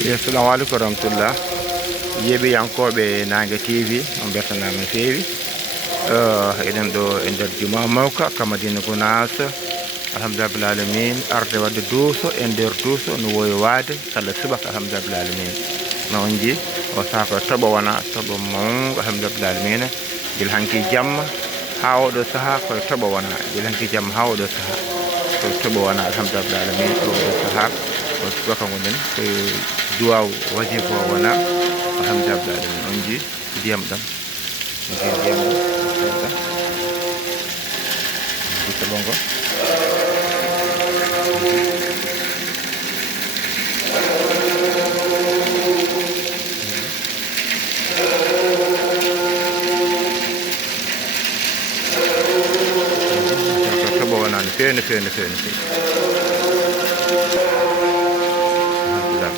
Assalamu alaikum warahmatullah. Yeɓe yankoɓe Nangue TV on bertanama no fewi. Eɗen ɗo e nder juma mawka Kamadina Gounass, alhamdulillah rabbil alamin, arde wadde duuso e nder duuso no wowi wade kala subaka, alhamdulillah rabbil alamin. No on jii o sako toɓo wona toɓo mawgo, alhamdulillah rabbil alamin. Guila hanki jamma ha oɗo saaha koye toɓo wona, guila hanki jamma ha oɗo saaha koye toɓo wona, alhamdulillah rabbil alamin. Oɗo saaha ko subaka gonɗen koye duwaw wasifa o wona, alhamdulillah rabbil alamin. On jii ndiyam ɗam, ndiyam ɗam toɓo ngo. Toɓo wona no fewi no fewi no fewi no fewi. Alhamdulillah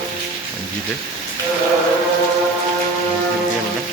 on jiide ndiyam ɗam.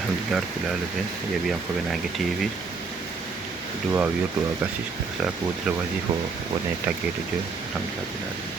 Alhamdulillah rabbil alamin. Yeɓe yankoɓe Nangue TV, duwaw yurdu o gasi, sako wodira wasifa o wone taggede joni, alhamdulillah rabbil alamin.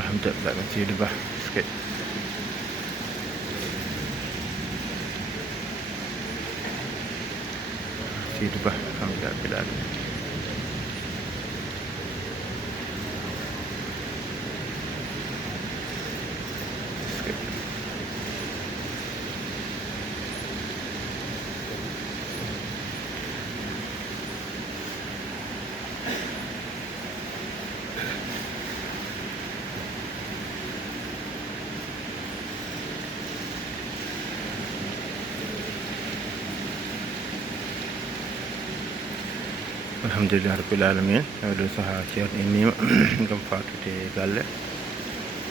Alhamdulillah Sidi Ba sikit. Sidi Ba, alhamdulillah rabbil alamin. Sikit. Alhamdulillah rabbil alamin. Oɗo saaha ceerno innima gam fatude galle,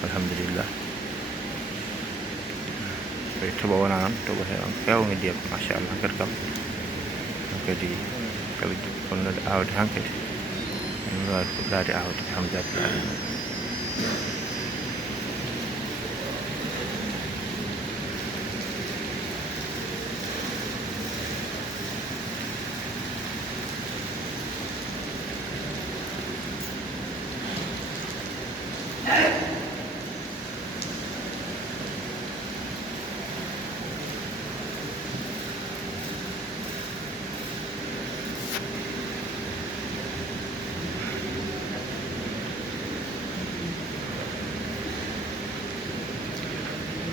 alhamdulillah. Koye toɓo wona noon, toɓo hewan pewgo ndiyam machallah. Hankadi kam hankadi kala fonnode awde hankadi en wawi fuɗɗade awde, alhamdulillah rabbil alamin.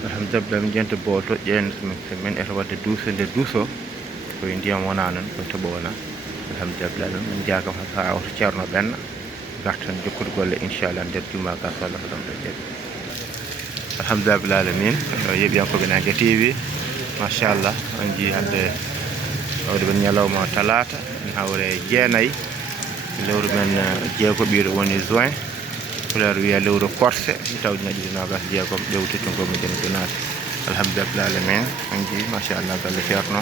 alhamdulillah min jenta bool toƴƴen min eto wadde duuso nder duuso koye ndiyam wona noon koye toɓo wona alhamdulillah ɗum min jaakam ha awto ceerno ɓenna gartan jokkude golle inchallah nder juma ga so Allah ɗum ɗo jaɓi alhamdulillah bil alamin yeeɓiyankoɓe Nangue TV machallah on jii hande awde men ñalawma talata min hawre jeenayyi lewru men jeegoɓiɗo woni juin couleur wiya lewru korse tawde naƴƴude nogas jeegom ɓewtito gomi jene jonade alhamdulillah bil alamin on jii machallah galle ceerno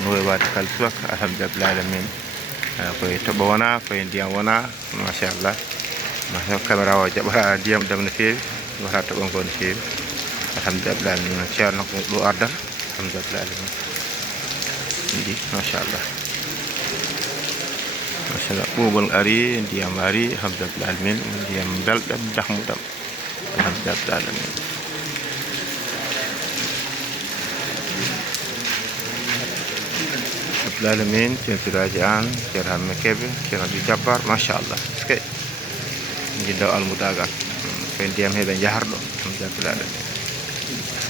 no woy wade kala subaka alhamdulillah bil alamin koye toɓo wona koye ndiyam wona machallah caméra o jaɓata ndiyam ɗam no feewi wata toɓo ngo no feewi alhamdulillah bil alamin ceerno ko ɗo ardata alhamdulillah bil alamin ndi machallah ɓuuɓol ari ndiyam ari alhamdulillah bil alamin ndiyam belɗam dahmuɗam alhamdulillah bil alamin bil alamin tensiraji an ceerno Hammet Kebe ceerno Abdou Jabbar machallah skey jindaw almudagal koye ndiyam heeɓe jaharɗo alhamdulillah bil alamin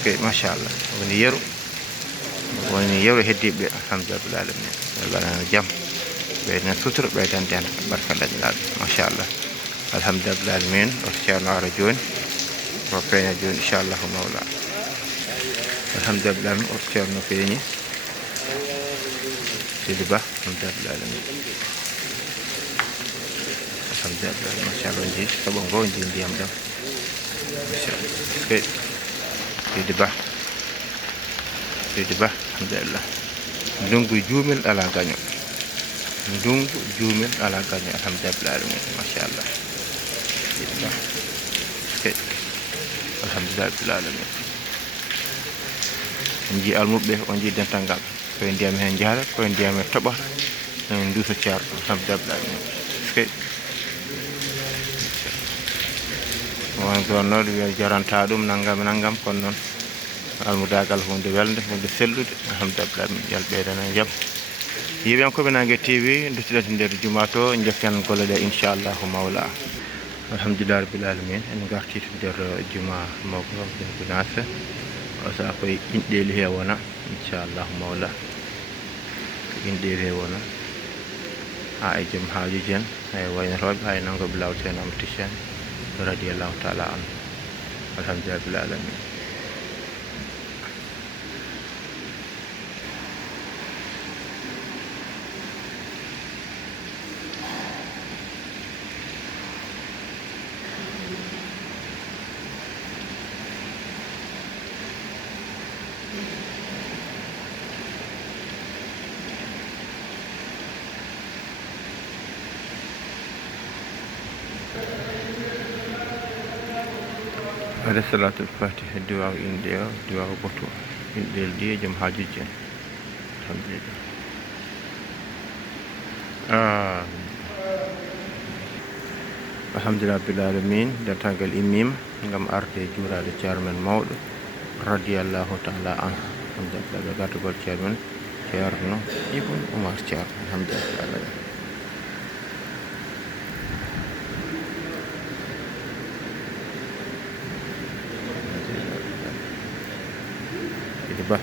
skey machallah woni yeru heddiɓe alhamdulillah bil alamin ɓeɗana jaam ɓeyden sutura ɓeyden dena barka dañiraɓe machallah alhamdulillah bil alamin o ceerno ara joni o peeña joni inchallahu mawla alhamdulillah bil alamin o ceerno peeñi sidi ba alhamdulillah bil alamin alhamdulillah bil alamin machallah on jii toɓo ngo jii ndiyam ɗam machallah sidi ba alhamdulillah ndungu juumel ala gaño ndungu juumel ala gaño alhamdulillah bil alamin machallah alhamdulillah bil alamin on jii almuɓe on jii dental ngal koye ndiyam hen jaara koye ndiyam e toɓata en duuso ceerno alhamdulillah bil alamin won gonnoɗo wiya jaranta ɗum naggam kono noon almudagal hunde welde hunde sellude alhamdulillah bil alamin yal ɓeydana jaam yeeɓiyankoɓe Nangue TV duttiɗata nder juma to jekken golle ɗe inchallahu mawla alhamdulillah rabbil alamin en garti to nder juma mawko den binase o sa koye inɗeli he wona inchallahu mawla inɗeli he wona ha e joom haajuji en e waynotoɓe hay nangoɓe lawol ceerno Amadou Tidiane radiyallahu taala an alhamdulillah rabbil alamin على صلاة الفاتحة الدعاء إنديا دعاء بطو إنديل دي جم حاجج الحمد لله الحمد لله رب العالمين دتانغال إميم ngam arde juurade ceermen mawɗo radiyallahu ta'ala an alhamdulillah ɓe gatugol ceermen ceerno Ibn Oumar Ceerno alhamdulillah Bah.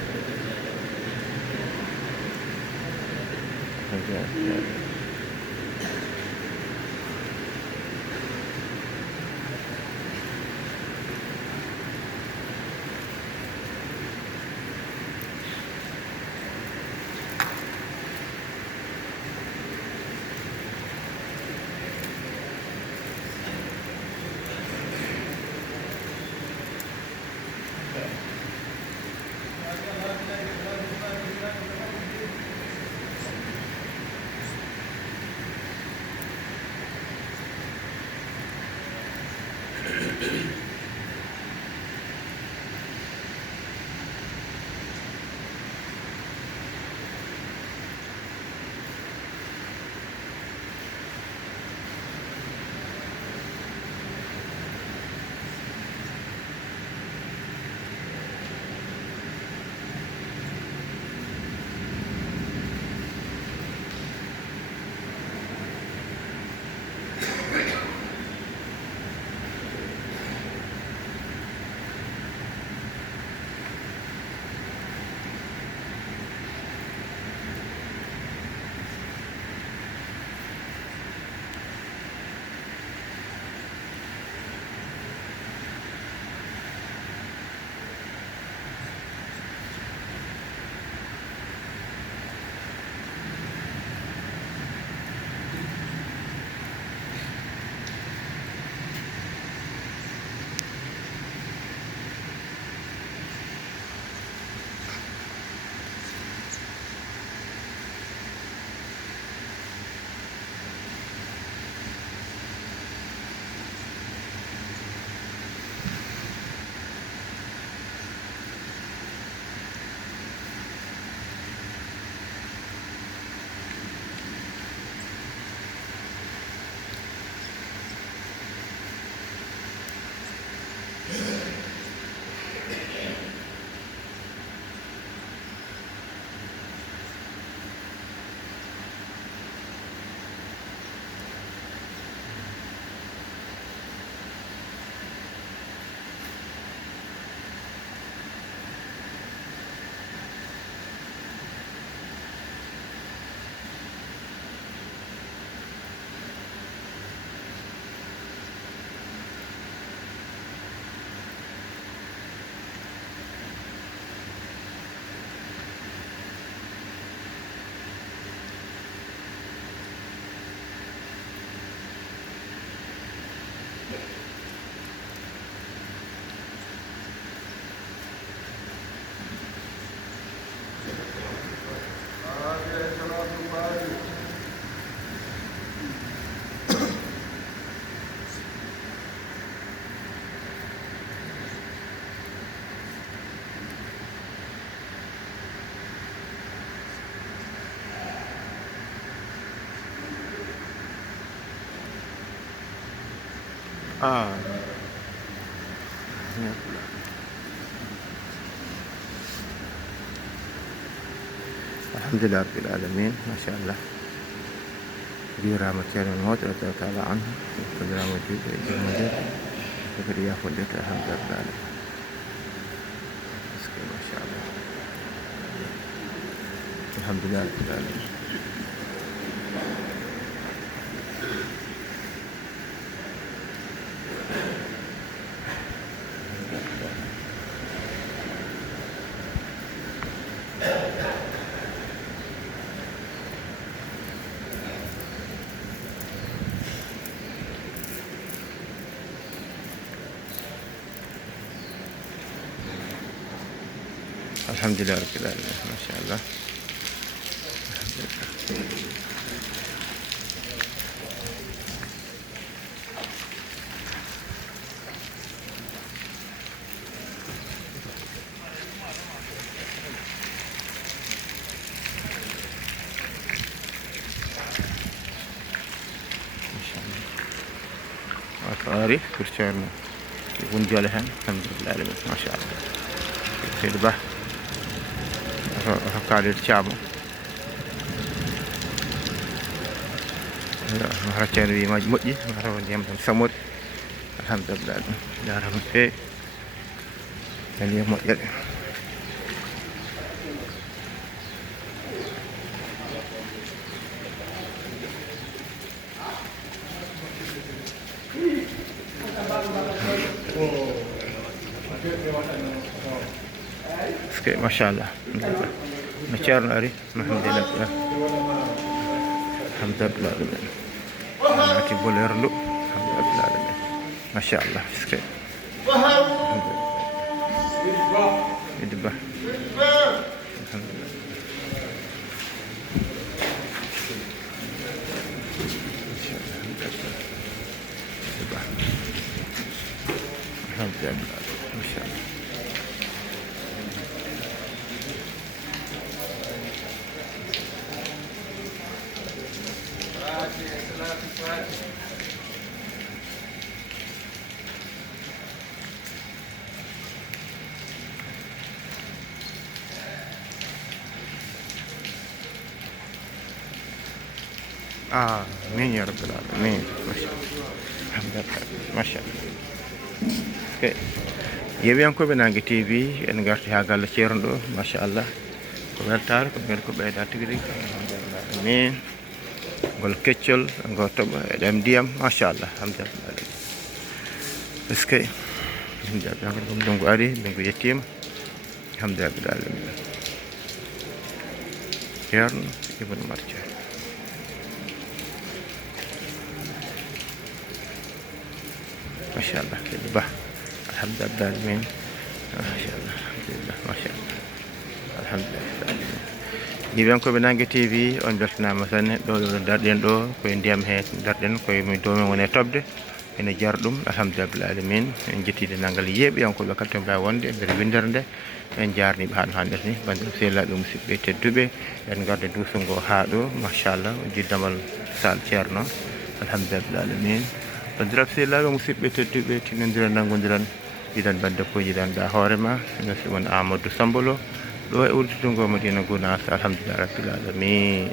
الحمد لله رب العالمين ما شاء الله. ديرة مكان الموت تعالى عنه قدر مجيد المدير قدر ياخذ لك الحمد لله العالمين. ما شاء الله الحمد لله رب العالمين. الحمد لله رب العالمين ما شاء الله. عارف كرشان يكون جالهن الحمد لله العالمين ما شاء الله. سيد بح قاعد الشعب مهرجان في مجموعي مهرجان سمود الحمد لله يا رب في اليوم مجد. ما شاء الله نشارنا أري الحمد لله الحمد لله أنتي بوليرلو الحمد لله ما شاء الله سكي يدبه الحمد لله الحمد لله ما شاء الله. آمين يا رب العالمين ما شاء الله الحمد لله ما شاء الله. yeɓiyankoɓe Nangue TV en garti ha galle ceerno ɗo machallah ko weltare ko mbiɗa ko ɓeyda tigui rigui alhamdulillah amin ngol keccol ngo tooɓa eɗen ndiyam machallah alhamdulillah eske min jaɓi hankkadi kom ndungu ari ndungu yettima alhamdulillah alamin ceerno ibnu martia machallah kadi ba alhamdulillah alamin machallah alhamdulillah machallah alhamdulillah. Yeɓiyankoɓe Nangue TV on beltanama tan ɗo darɗen ɗo koye ndiyam he darɗen koye domen wone tobde ene jar ɗum alhamdulillah alamin. en jettide naggal yeɓiyankoɓe kala to mbawi wonde e nder windere nde en jarniɓe ha no hannirta ni bandiraɓe sehilaɓe musidɓe tedduɓe en garde duuso ngo ha ɗo machallah jiddamal sal ceerno alhamdulillah alamin. bandiraɓe sehilaɓe musidɓe tedduɓe tinodira nanggodiran jiɗan bande ko jiɗanɗa hoorema nasi won Amadou Sambolo ɗo e urdutungo Madina Gounass alhamdulillah rabbil alamin.